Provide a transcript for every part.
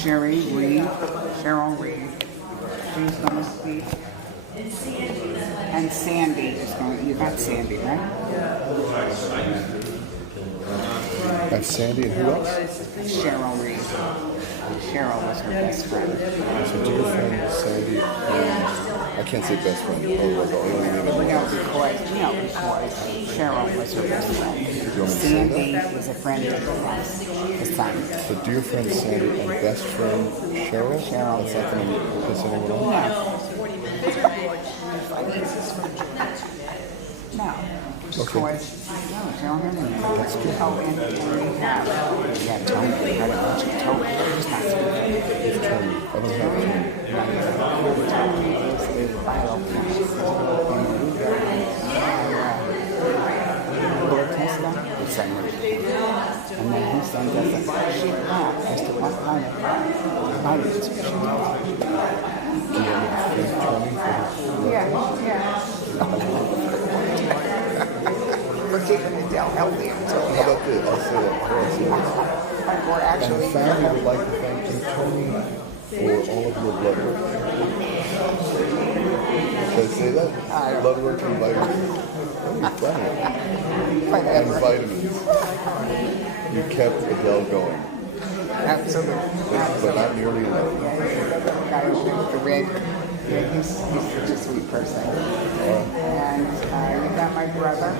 Cheryl Reed. She's going to speak. And Sandy is going. You got Sandy, right? That's Sandy and who else? Cheryl Reed. Cheryl was her best friend. So dear friend Sandy, I can't say best friend. Oh, Because Cheryl was her best friend. Sandy was a friend of the son. So dear friend Sandy and best friend Cheryl? Cheryl. That's not going to piss anyone off? No. Okay. No, That's good. Oh, and we have, Tony. I don't know Tony. He's not speaking. It's Tony. I don't have Tony. Tony is a biochemist. Tequesta, it's and then he sends us a sheet map as to what kind of vitamins we should take. Do you want me to thank Tony for his We're keeping Adele healthy until How about this? I'll say that first. we're actually. And the family would like to thank you, Tony, for all of your blood work. Should I say that? Blood work and vitamins. Oh, funny. And vitamins. You kept Adele going. Absolutely. But not nearly enough. He's such a sweet person. And you got my brother,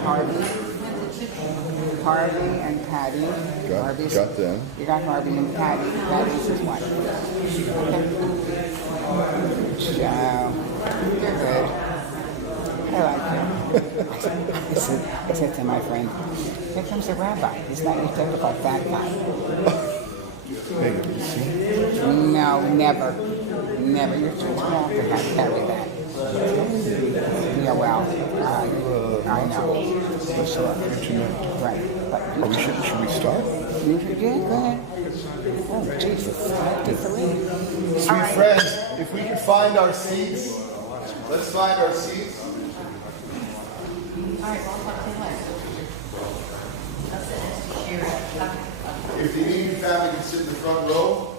Harvey and Patty. Got them. You got Harvey and Patty. Patty's his wife. Joe, you're good. I like him. I said to my friend, here comes the rabbi. He's not your typical fat guy. Hey, have you seen? No, never. Never. You're too small to carry that. Yeah, well, I know. For sure. Right. But Should we start? yeah, go ahead. Oh, Jesus. Sweet friends, if we can find our seats, let's find our seats. If the immediate family can sit in the front row.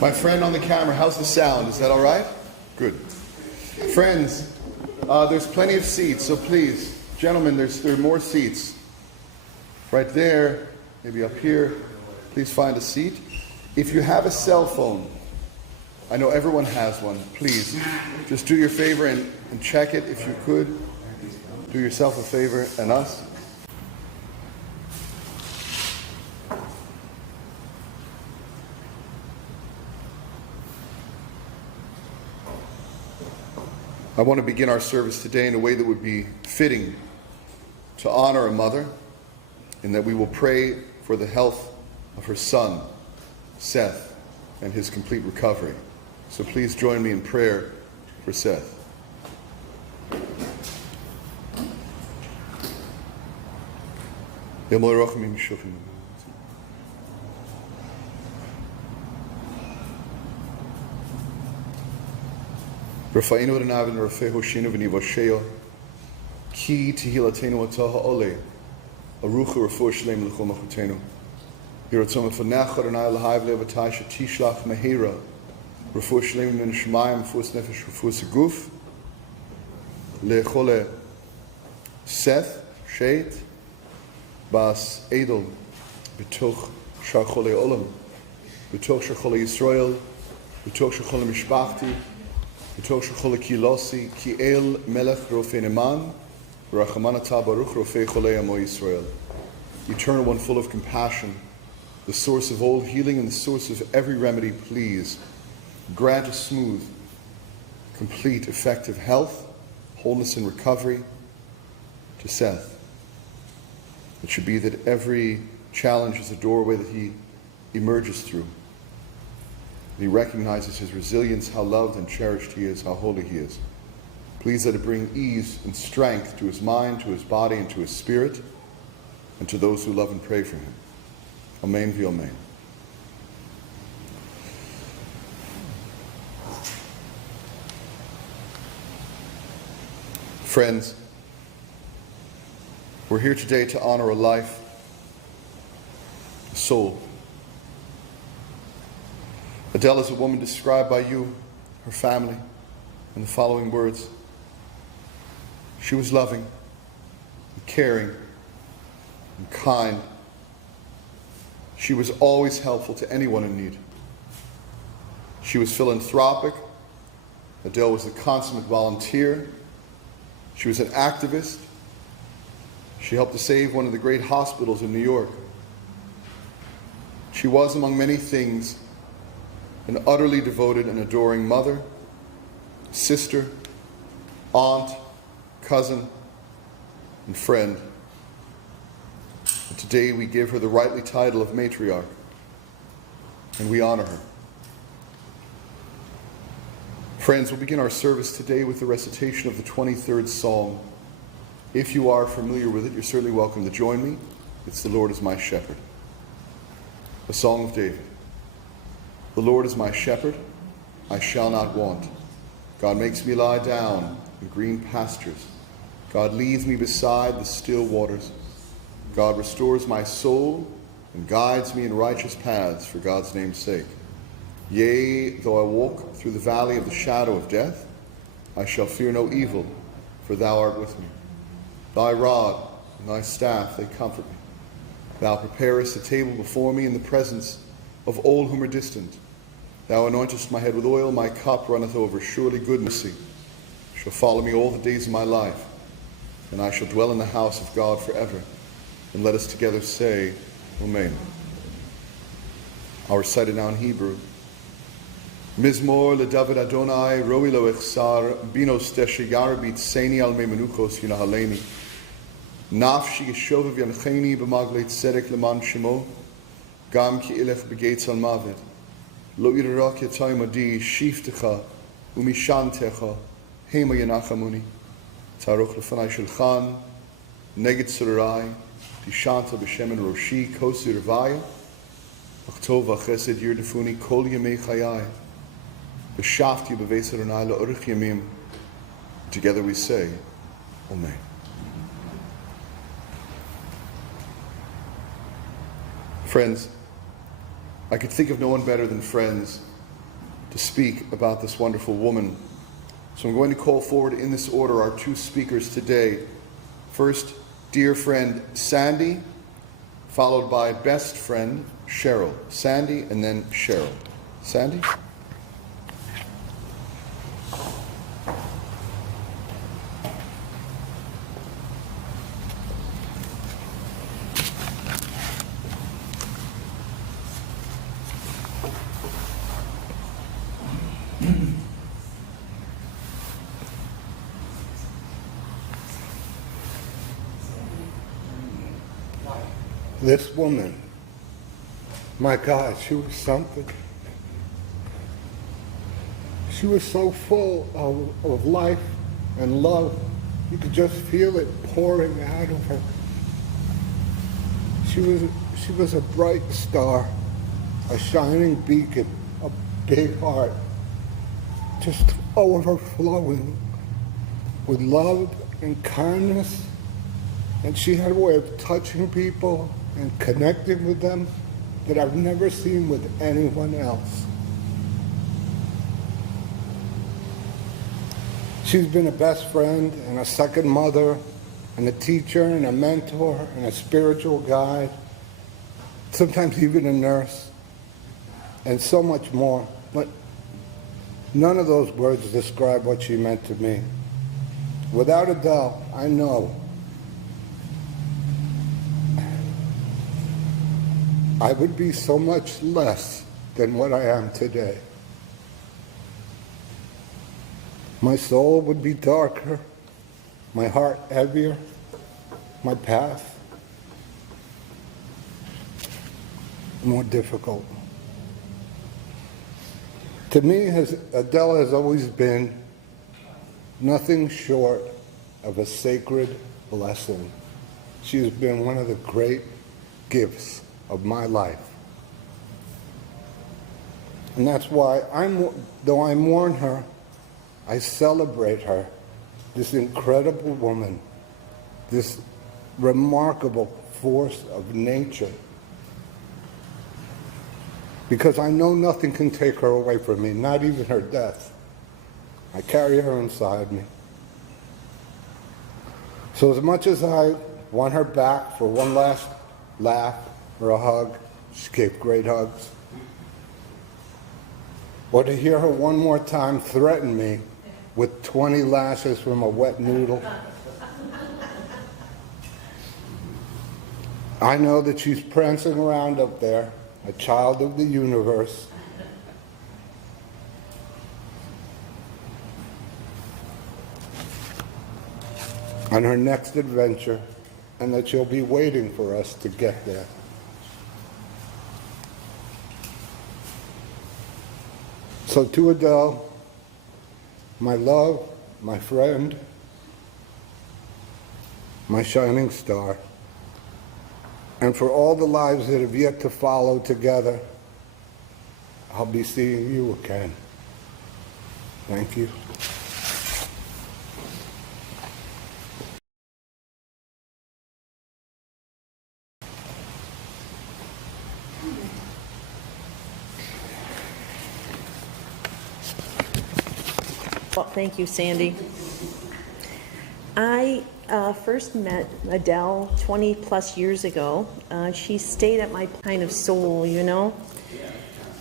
My friend on the camera, how's the sound? Is that all right? Good. Friends, there's plenty of seats, so please, gentlemen, there are more seats. Right there, maybe up here, please find a seat. If you have a cell phone, I know everyone has one, please, just do your favor and check it if you could. Do yourself a favor and us. I want to begin our service today in a way that would be fitting to honor a mother, and that we will pray for the health of her son, Seth, and his complete recovery. So please join me in prayer for Seth. Rafa'inu Renavin Rafeho Shinu V'Nivosheo Ki Tehilatenu Ataha Ole Arucha Rafu Shalem L'chol Machutenu Yiratzom Efanach Adonai L'Haiv Levatai Shetishlach Mehira Rafu Shalem Min Shemayim Fus Nefesh Fus Guf Le'chole Seth Sheit Bas Edel B'toch Shar Chole Olam B'toch Shar Chole Yisrael B'toch Shar Chole Mishpachti B'toch Shar Chole Kilosi Ki El Melech Rofei Neman Rachamana Ta Baruch Rofei Chole Amo Yisrael. Eternal One, full of compassion, the source of all healing and the source of every remedy, please grant a smooth, complete, effective health, wholeness and recovery to Seth. It should be that every Challenge is the doorway that he emerges through. He recognizes his resilience, how loved and cherished he is, how holy he is. Please let it bring ease and strength to his mind, to his body, and to his spirit, and to those who love and pray for him. Amen v'amen. Friends, we're here today to honor a life, a soul. Adele is a woman described by you, her family, in the following words. She was loving, and caring, and kind. She was always helpful to anyone in need. She was philanthropic. Adele was a consummate volunteer. She was an activist. She helped to save one of the great hospitals in New York. She was, among many things, an utterly devoted and adoring mother, sister, aunt, cousin, and friend. And today we give her the rightly title of matriarch, and we honor her. Friends, we'll begin our service today with the recitation of the 23rd Psalm. If you are familiar with it, you're certainly welcome to join me. It's "The Lord is my shepherd." A song of David. The Lord is my shepherd, I shall not want. God makes me lie down in green pastures. God leads me beside the still waters. God restores my soul and guides me in righteous paths for God's name's sake. Yea, though I walk through the valley of the shadow of death, I shall fear no evil, for thou art with me. Thy rod and thy staff, they comfort me. Thou preparest a table before me in the presence of all whom are distant. Thou anointest my head with oil, my cup runneth over. Surely goodness shall follow me all the days of my life, and I shall dwell in the house of God forever. And let us together say, Amen. I'll recite it now in Hebrew. Mizmor leDavid Adonai, roi lo echsar, binos teshe yarbit seni al memenuchos yinahaleni. Nafshi yeshovev yancheni b'maglei tzedek leman shemo, gam ki ilech begates al mavet. Lo irak yatay madi shiftecha umishantecha hema yanachamuni. Taruch lefanai shulchan neged surai tishanta b'shemen roshi kosi revaya achtov v'chesed yirdefuni kol yemei chayai b'shafti b'veis Adonai la'orich yamim. Together we say, Amen. Friends, I could think of no one better than friends to speak about this wonderful woman. So I'm going to call forward in this order our two speakers today. First, dear friend Sandy, followed by best friend Cheryl. Sandy and then Cheryl. Sandy? This woman, my God, she was something. She was so full of life and love. You could just feel it pouring out of her. She was a bright star, a shining beacon, a big heart, just overflowing with love and kindness. And she had a way of touching people and connecting with them that I've never seen with anyone else. She's been a best friend and a second mother and a teacher and a mentor and a spiritual guide, sometimes even a nurse, and so much more. But none of those words describe what she meant to me. Without Adele, I know I would be so much less than what I am today. My soul would be darker, my heart heavier, my path more difficult. To me, Adele has always been nothing short of a sacred blessing. She has been one of the great gifts of my life. And that's why, though I mourn her, I celebrate her, this incredible woman, this remarkable force of nature. Because I know nothing can take her away from me, not even her death. I carry her inside me. So as much as I want her back for one last laugh or a hug, she gave great hugs, or to hear her one more time threaten me with 20 lashes from a wet noodle, I know that she's prancing around up there, a child of the universe, on her next adventure, and that she'll be waiting for us to get there. So to Adele, my love, my friend, my shining star, and for all the lives that have yet to follow together, I'll be seeing you again. Thank you. Well, thank you, Sandy. I first met Adele 20 plus years ago. She stayed at my kind of soul, you know.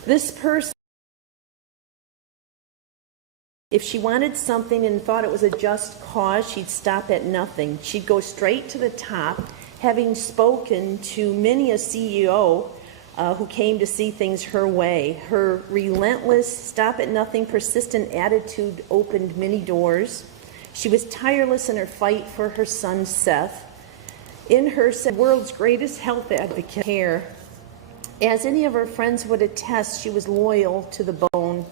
This person, if she wanted something and thought it was a just cause, she'd stop at nothing. She'd go straight to the top, having spoken to many a CEO who came to see things her way. Her relentless, stop-at-nothing, persistent attitude opened many doors. She was tireless in her fight for her son, Seth. In her, the world's greatest health advocate. Care. As any of her friends would attest, she was loyal to the bone.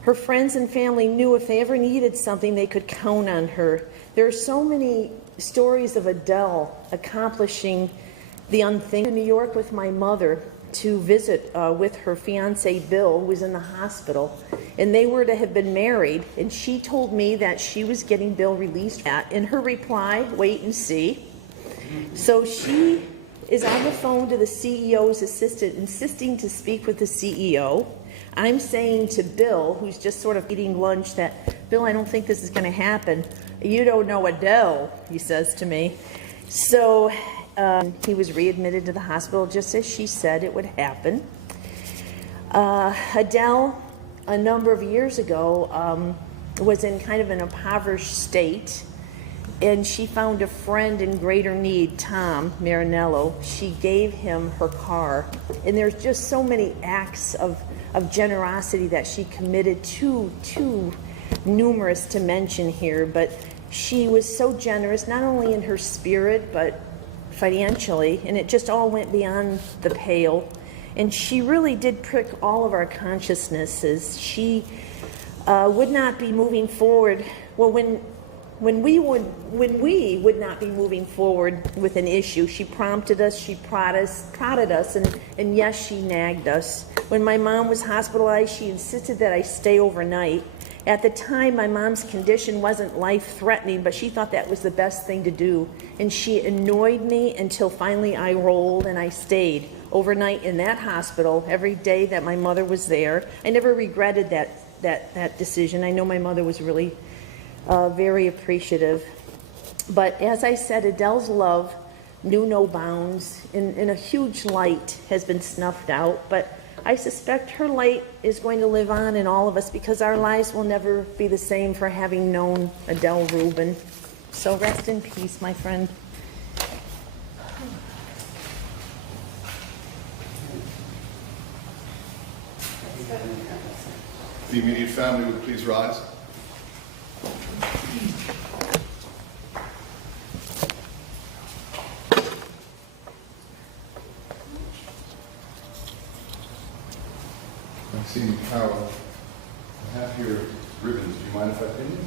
Her friends and family knew if they ever needed something, they could count on her. There are so many stories of Adele accomplishing the unthinkable. In New York with my mother to visit with her fiance Bill, who was in the hospital, and they were to have been married, and she told me that she was getting Bill released. In her reply, wait and see. So she is on the phone to the CEO's assistant, insisting to speak with the CEO. I'm saying to Bill, who's just sort of eating lunch, that, Bill, I don't think this is going to happen. You don't know Adele, he says to me. So he was readmitted to the hospital just as she said it would happen. Adele, a number of years ago, was in kind of an impoverished state, and she found a friend in greater need, Tom Marinello. She gave him her car, and there's just so many acts of generosity that she committed, too numerous to mention here, but she was so generous, not only in her spirit, but financially, and it just all went beyond the pale. And she really did prick all of our consciousnesses. She would not be moving forward. Well, when we would not be moving forward with an issue, she prompted us, she prodded us, and yes, she nagged us. When my mom was hospitalized, she insisted that I stay overnight. At the time, my mom's condition wasn't life-threatening, but she thought that was the best thing to do. And she annoyed me until finally I rolled and I stayed overnight in that hospital every day that my mother was there. I never regretted that decision. I know my mother was really very appreciative. But as I said, Adele's love knew no bounds, and a huge light has been snuffed out. But I suspect her light is going to live on in all of us, because our lives will never be the same for having known Adele Rubin. So rest in peace, my friend. The immediate family would please rise. Maxine, Carol, I have here ribbons. Do you mind if I pin you?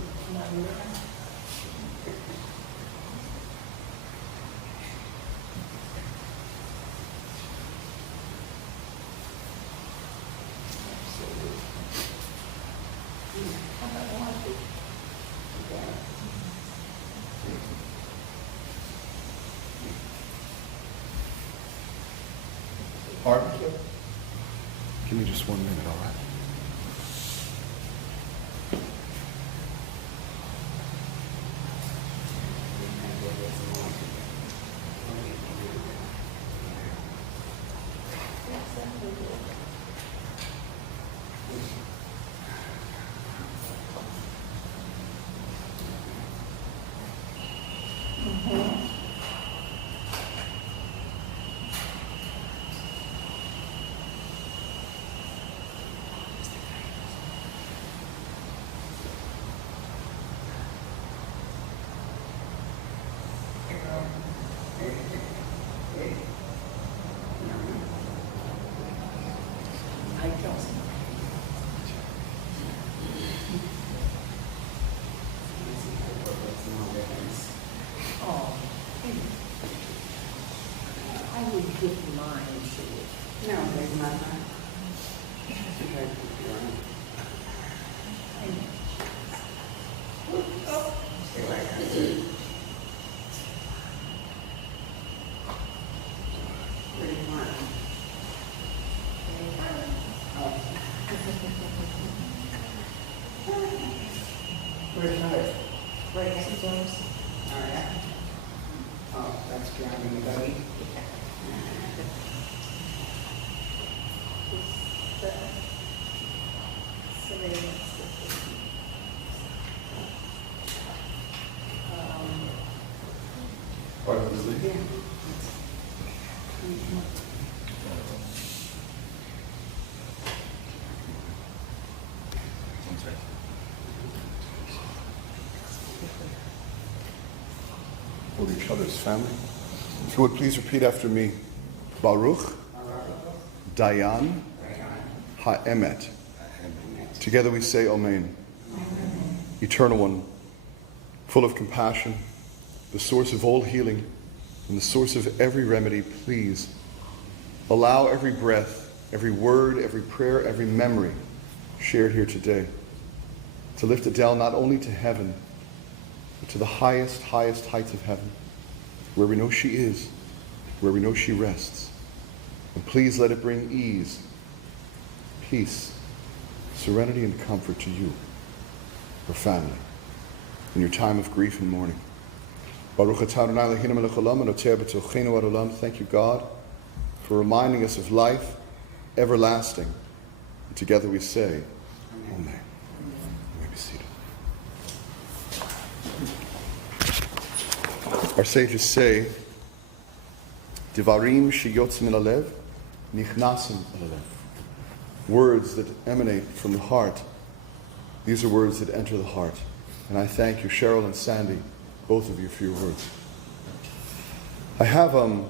Art, give me just 1 minute, all right? I don't. Oh, I would give mine to you. No, there's not mine. Where's yours? Right next to yours. Oh, yeah. Oh, that's driving the buggy. Part of the league? For each other's family. If you would please repeat after me. Baruch Dayan Ha'emet. Together we say Amen. Eternal One, full of compassion, the source of all healing, and the source of every remedy, please allow every breath, every word, every prayer, every memory shared here today to lift Adele not only to heaven, but to the highest heights of heaven, where we know she is, where we know she rests. And please let it bring ease, peace, serenity, and comfort to you, her family, in your time of grief and mourning. Baruch atah Adonai Eloheinu melech haolam anotea b'tocheinu ad olam. Thank you, God, for reminding us of life everlasting. And together we say, Amen. You may be seated. Our sages say, Divarim sheyotzim min halev, nichnasim el halev. Words that emanate from the heart. These are words that enter the heart. And I thank you, Cheryl and Sandy, both of you, for your words. I have a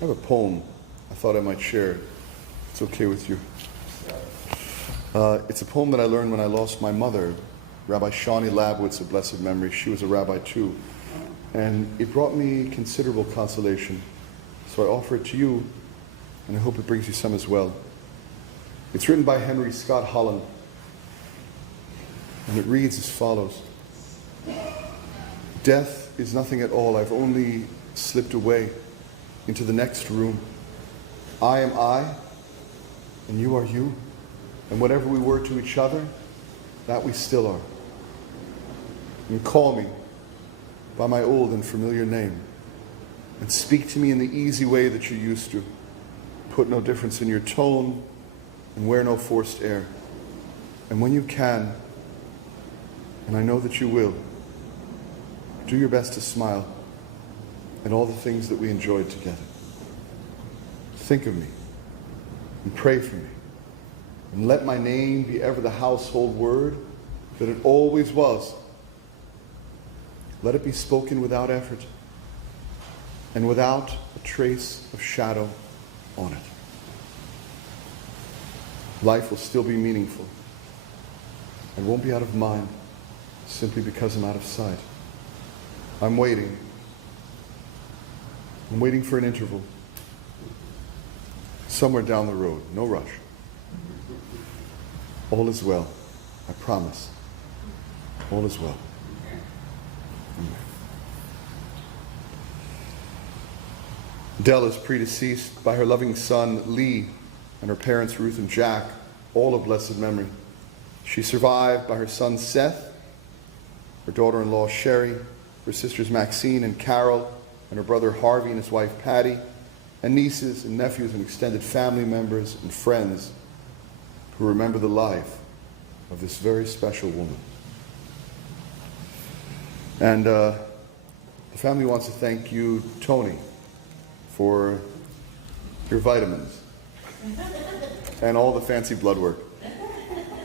poem I thought I might share. It's okay with you. It's a poem that I learned when I lost my mother, Rabbi Shawnee Labowitz of blessed memory. She was a rabbi too. And it brought me considerable consolation. So I offer it to you, and I hope it brings you some as well. It's written by Henry Scott Holland, and it reads as follows. Death is nothing at all. I've only slipped away into the next room. I am I, and you are you. And whatever we were to each other, that we still are. And call me by my old and familiar name. And speak to me in the easy way that you used to. Put no difference in your tone, and wear no forced air. And when you can, and I know that you will, do your best to smile at all the things that we enjoyed together. Think of me, and pray for me, and let my name be ever the household word that it always was. Let it be spoken without effort, and without a trace of shadow on it. life will still be meaningful. I won't be out of mind simply because I'm out of sight. I'm waiting. I'm waiting for an interval. Somewhere down the road. No rush. All is well. I promise. All is well. Amen. Adele is predeceased by her loving son, Lee, and her parents, Ruth and Jack, all of blessed memory. She's survived by her son, Seth, her daughter-in-law, Sherry, her sisters, Maxine and Carol, and her brother, Harvey, and his wife, Patty, and nieces and nephews and extended family members and friends who remember the life of this very special woman. And the family wants to thank you, Tony, for your vitamins and all the fancy blood work.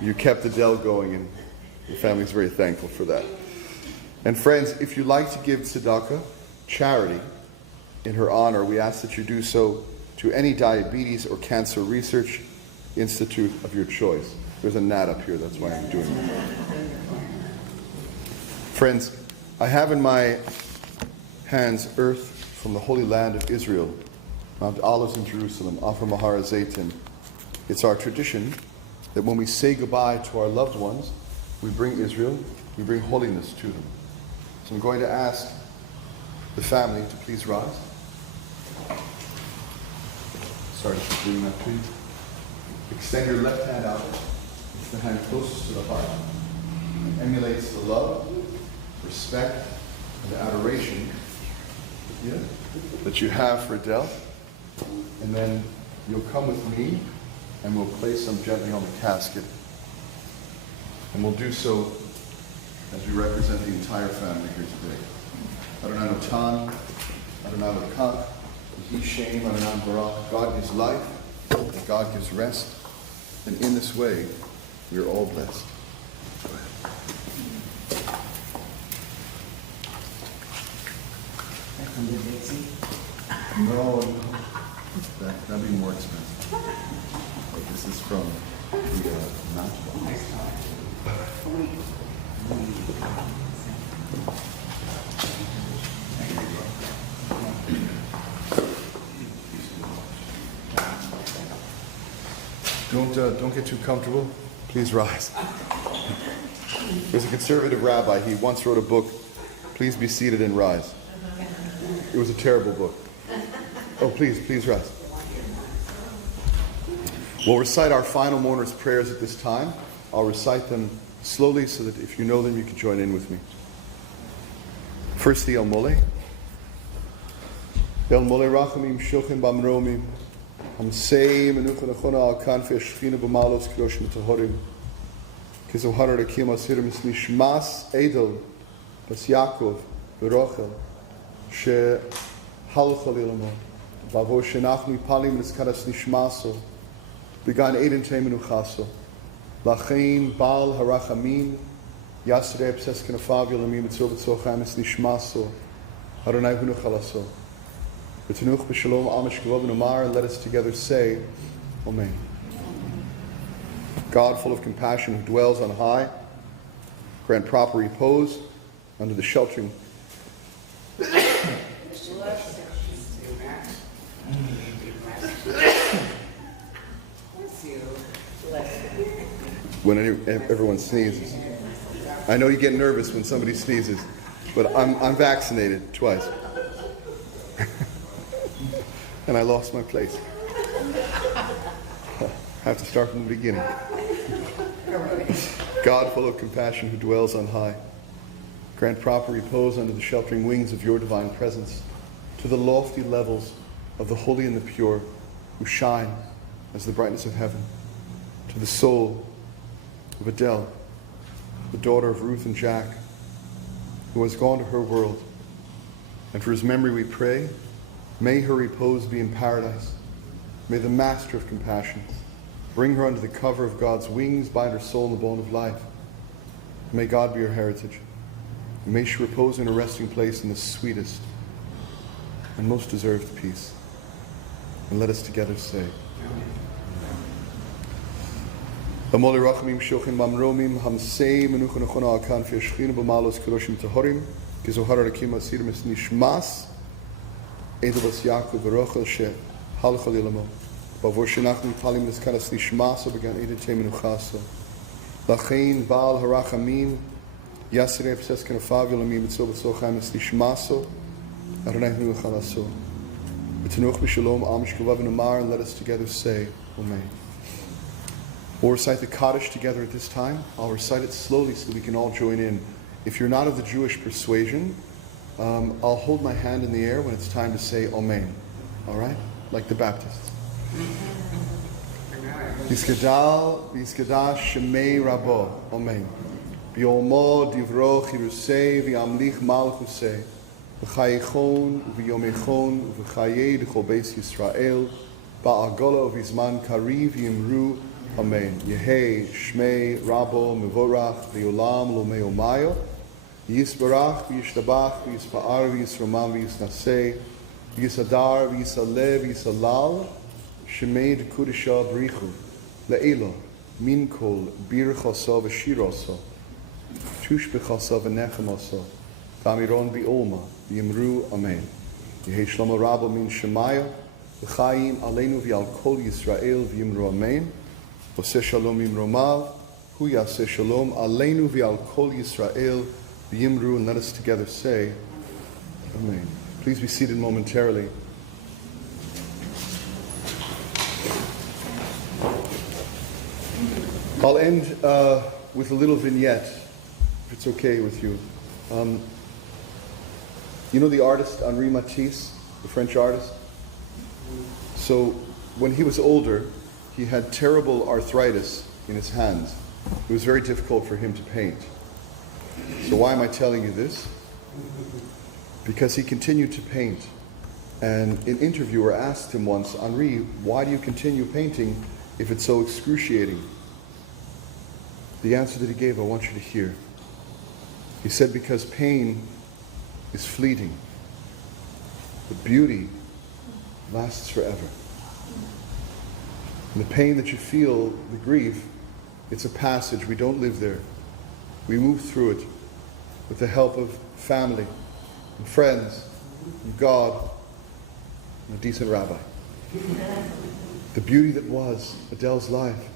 You kept Adele going, and the family's very thankful for that. And friends, if you'd like to give tzedakah, charity, in her honor, we ask that you do so to any diabetes or cancer research institute of your choice. There's a gnat up here, that's why I'm doing it. Friends, I have in my hands earth from the Holy Land of Israel, Mount Olives in Jerusalem, Afar Mahar Zaytin. It's our tradition that when we say goodbye to our loved ones, we bring Israel, we bring holiness to them. So I'm going to ask the family to please rise. Sorry for doing that, please. Extend your left hand out. It's the hand closest to the heart. It emulates the love, respect, and adoration that you have for Adele. And then you'll come with me and we'll place them gently on the casket. And we'll do so as we represent the entire family here today. Adonai Notan, Adonai Lokach, Yishem, Adonai Barak. God gives life, and God gives rest. And in this way, we are all blessed. Go ahead. No, that'd be more expensive. But this is from the mountain. Don't get too comfortable. Please rise. There's a conservative rabbi. He once wrote a book, Please Be Seated and Rise. It was a terrible book. Oh, please rise. We'll recite our final mourner's prayers at this time. I'll recite them slowly so that if you know them, you can join in with me. First, the El Mole. El Mole Rachamim Shochim Bamromim. Hamsei Menucha Nechona Al Kanfe Shechina B'Malos Kadosh Metahorim. Kizohar Rekim Asirim Nishmas Edel Bas Yaakov Berochel She Halcha Lilamot Bavo Shenachmi Palim Niskaras Nishmaso Began Eden Te Menuchaso Lachein Baal Harachamim Yasrei B'Sesken Afav Yolamim B'Tzov B'Tzocham Es Nishmaso Adonai Hu Nuchalaso B'Tenuch B'Shalom Amish Kavod Nomar, and let us together say, Amen. God, full of compassion, who dwells on high, grant proper repose under the sheltering. When everyone sneezes. I know you get nervous when somebody sneezes, but I'm vaccinated twice. And I lost my place. I have to start from the beginning. God, full of compassion, who dwells on high, grant proper repose under the sheltering wings of your divine presence to the lofty levels of the holy and the pure who shine as the brightness of heaven, to the soul of Adele, the daughter of Ruth and Jack, who has gone to her world. And for his memory we pray, may her repose be in paradise. May the Master of compassion bring her under the cover of God's wings, bind her soul in the bone of life. May God be her heritage. And may she repose in a resting place in the sweetest and most deserved peace. And let us together say, Amoli rachamim shochin mamromim hamsei menucha nechona akan fiashchinu b'malos kedoshim tahorim kizohar arakim asirim es nishmas edavas Yaakov v'rochel she halachal ilamo bavor shenachnu palim neskanas nishmaso began edete menuchaso lachein baal harachamim yasirei pses kenafav yolamim etzol b'tzochaim es nishmaso Adonai hu chalaso v'tenuch b'shalom am shkavav v'namar, and let us together say Amen. We'll recite the Kaddish together at this time. I'll recite it slowly so that we can all join in. If you're not of the Jewish persuasion, I'll hold my hand in the air when it's time to say Amen. All right? Like the Baptists. Yisgadal, Yisgadal Shemei Rabo. Amen. B'yomo divro chirusei v'yamlich malchusei v'chayichon v'yomechon v'chayei d'chol beis Yisrael ba'agola v'izman kariv yimru. Amen. Yehei Shmei Rabo Mevorach V'Olam Lo Meomayo Yisbarach V'Yishtabach V'Yispa'ar V'Yisromam V'Yisnasei V'Yisadar V'Yisaleh V'Yisalal Shemei D'Kudisha B'Richu Le'elo Min Kol Birchoso V'Shiroso Tushbechoso V'Nechamoso V'Amiron B'Olma V'Yimru Amen. Yehei Shlomo Rabo Min Shemaya V'Chaim Aleinu V'Al Kol Yisrael V'Yimru Amen. Oseh shalom imromav, hu yaseh shalom aleinu v'al kol Yisrael v'yimru, and let us together say, Amen. Please be seated momentarily. I'll end with a little vignette, if it's okay with you. You know the artist Henri Matisse, the French artist? So when he was older, he had terrible arthritis in his hands. It was very difficult for him to paint. So why am I telling you this? Because he continued to paint. And an interviewer asked him once, Henri, why do you continue painting if it's so excruciating? The answer that he gave, I want you to hear. He said, because pain is fleeting, but beauty lasts forever. And the pain that you feel, the grief, it's a passage. We don't live there. We move through it with the help of family and friends and God and a decent rabbi. The beauty that was Adele's life,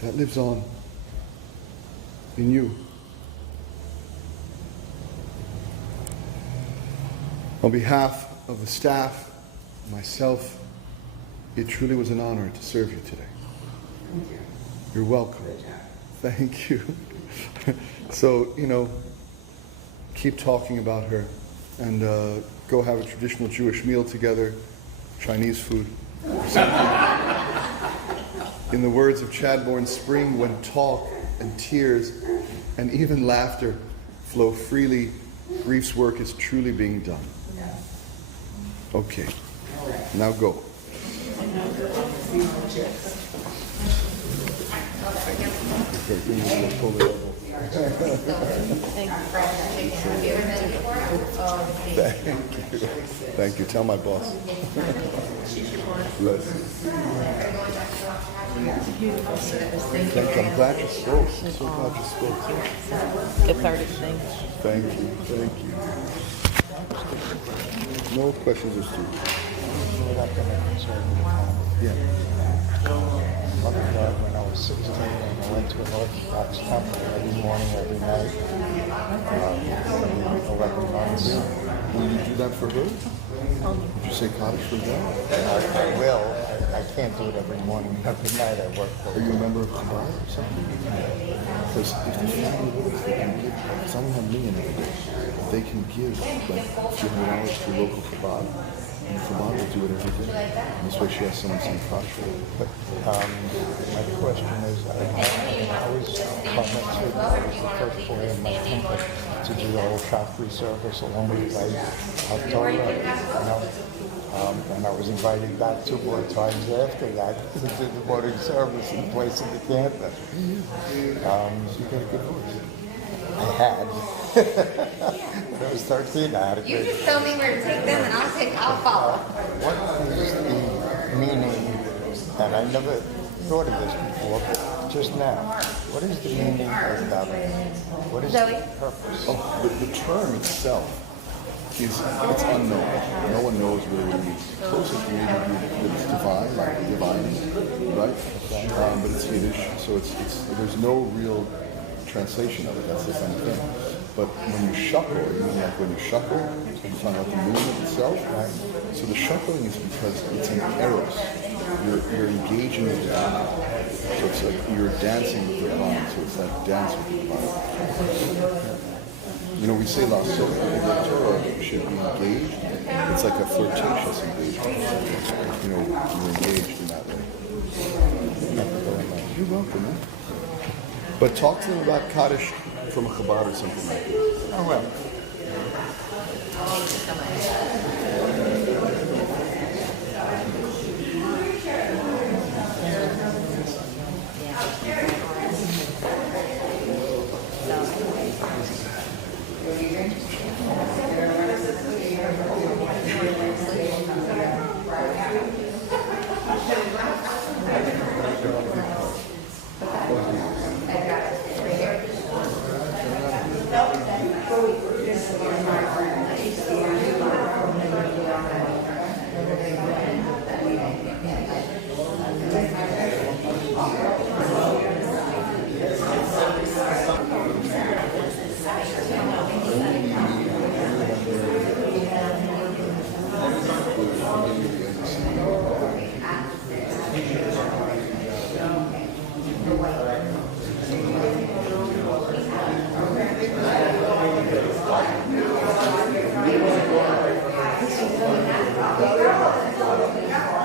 that lives on in you. On behalf of the staff, myself, it truly was an honor to serve you today. Thank you. You're welcome. Good job. Thank you. So, keep talking about her and go have a traditional Jewish meal together, Chinese food. In the words of Chadbourne Spring, when talk and tears and even laughter flow freely, grief's work is truly being done. Okay, now go. Thank you. Tell my boss. Bless you. Thank you. I'm glad you spoke. I'm so glad you spoke. Cathartic thing. Thank you. No questions or students? Yeah. When I was 16 and I went to an Orthodox temple every morning, every night, 11 months. Will you do that for her? Would you say Kaddish for them? I will. I can't do it every morning. Every night I work for Are you a member of Chabad or something? Because if the family lives, they can give, because I don't have me in it, they can give like $200 to local Chabad. And Chabad will do it every day. And this way she has someone saying Kaddish for her. But my question is, I was bar mitzvah. I was the first boy in my temple to do the whole Shachri service along with my Torah, and I was invited back 2 more times after that to do the morning service in place of the campus. You got a good voice. I had. When I was 13, I had a You great. just tell me where to take them and I'll follow. What is the meaning? And I never thought of this before, but just now. What is the meaning of davening? What is the purpose? Oh, the term itself is it's unknown. No one knows really what it means. Closest maybe that it's divine, like divine, right? But it's Yiddish, so it's there's no real translation of it. That's the kind of thing. But when you shuckle, you mean like when you shuckle, you're talking about the movement itself, right? So the shuckling is because it's an eros. You're engaging with the body. So it's like you're dancing with the body. So it's like dance with the body. You know, we say la sofa, the Torah should be engaged. It's like a flirtatious engagement. You know, you're engaged in that way. You're welcome, man. But talk to them about Kaddish from a Chabad or something like that. Oh, well.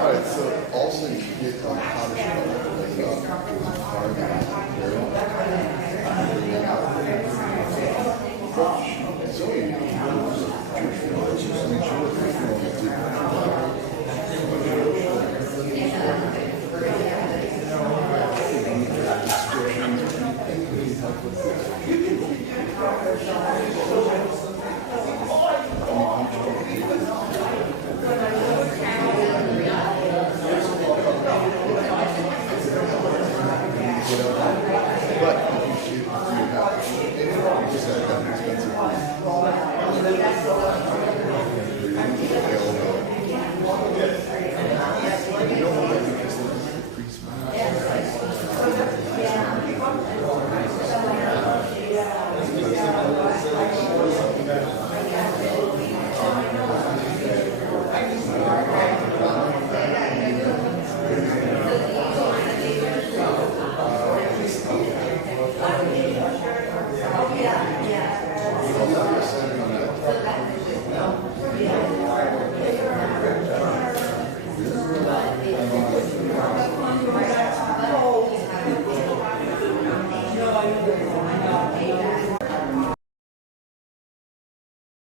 Alright, so also you can get Kaddish But